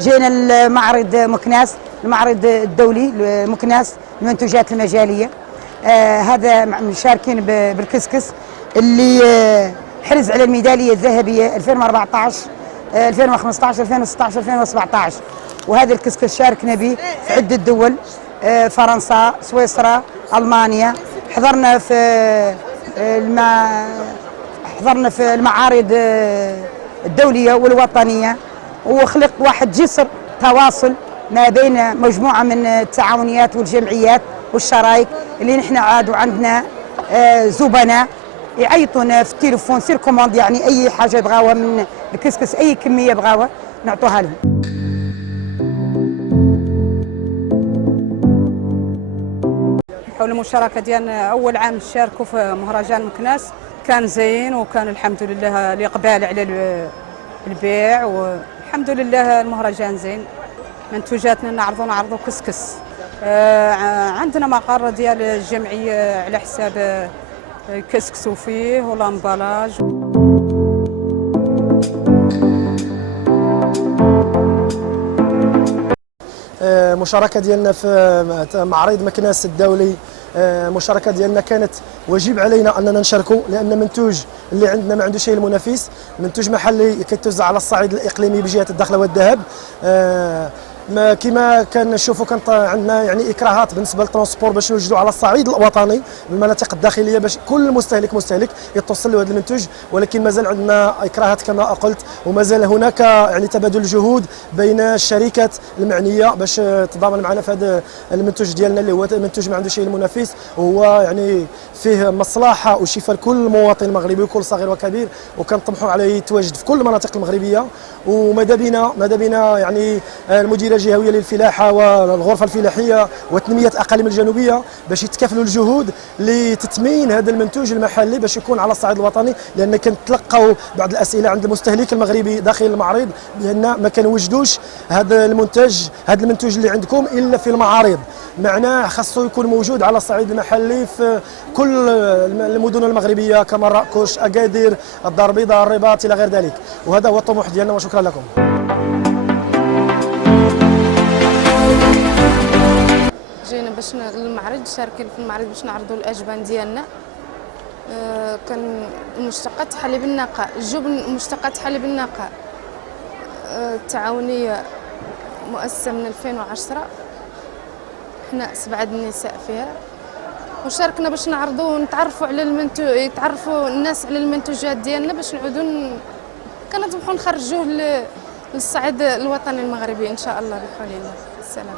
جينا المعرض مكناس، المعرض الدولي لمكناس المنتوجات المجاليه. هذا مشاركين بالكسكس اللي حرز على الميداليه الذهبيه 2014 2015 2016 2017. وهذا الكسكس شاركنا به في عده دول، فرنسا، سويسرا، المانيا. حضرنا في المعارض الدوليه والوطنيه، وخلق واحد جسر تواصل ما بين مجموعه من التعاونيات والجمعيات والشرايك اللي نحن عادوا عندنا زبناء يعيطونا في التليفون سير كوموند، يعني اي حاجه بغاوها من الكسكس، اي كميه بغاوها نعطوها لهم. حول المشاركه ديالنا اول عام شاركوا في مهرجان مكناس، كان زين وكان الحمد لله الاقبال على البيع، والحمد لله المهرجان زين. منتوجاتنا نعرضوا كسكس. عندنا مقر ديال الجمعيه على حساب كسكسوا فيه والامبالاج. مشاركة ديالنا في معرض مكناس الدولي، مشاركة ديالنا كانت واجب علينا اننا نشاركوا، لان منتوج اللي عندنا ما عنده شيء المنافس، منتوج محلي كيتوزع على الصعيد الاقليمي بجهه الدخله والذهب. كما كنشوفوا كانت عندنا يعني اكراهات بالنسبه للترونسبور باش نوجدوا على الصعيد الوطني بالمناطق الداخليه باش كل مستهلك يتصل له هذا المنتوج، ولكن مازال عندنا اكراهات كما قلت، ومازال هناك يعني تبادل الجهود بين الشركات المعنيه باش تضامن معنا في هذا المنتوج ديالنا اللي هو منتوج ما عنده شيء المنافس، وهو يعني فيه مصلحه وشفاء لكل مواطن مغربي وكل صغير وكبير، وكنطمحوا عليه يتواجد في كل المناطق المغربيه. وماذا بنا يعني المديريه الجهويه للفلاحه والغرفه الفلاحيه وتنميه الاقاليم الجنوبيه باش يتكافلوا الجهود لتثمين هذا المنتوج المحلي باش يكون على الصعيد الوطني، لان كنتلقاو بعض الاسئله عند المستهلك المغربي داخل المعرض بان ما كنوجدوش هذا المنتوج اللي عندكم الا في المعارض. معناه خاصو يكون موجود على الصعيد المحلي في كل المدن المغربيه كمراكش، اكادير، الدار البيضاء، الرباط الى غير ذلك. وهذا هو الطموح ديالنا، وشكرا لكم. جينا باش المعرض، شاركين في المعرض باش نعرضوا الاجبان ديالنا. كان مشتقات حليب النقاء، الجبن مشتقات حليب النقاء التعاونيه مؤسسه من 2010، احنا 7 النساء فيها، وشاركنا باش نعرضوا ونتعرفوا على يتعرفوا الناس على المنتوجات ديالنا باش نعودوا كنطمحوا نخرجوه للصعيد الوطني المغربي ان شاء الله بحول الله. السلام.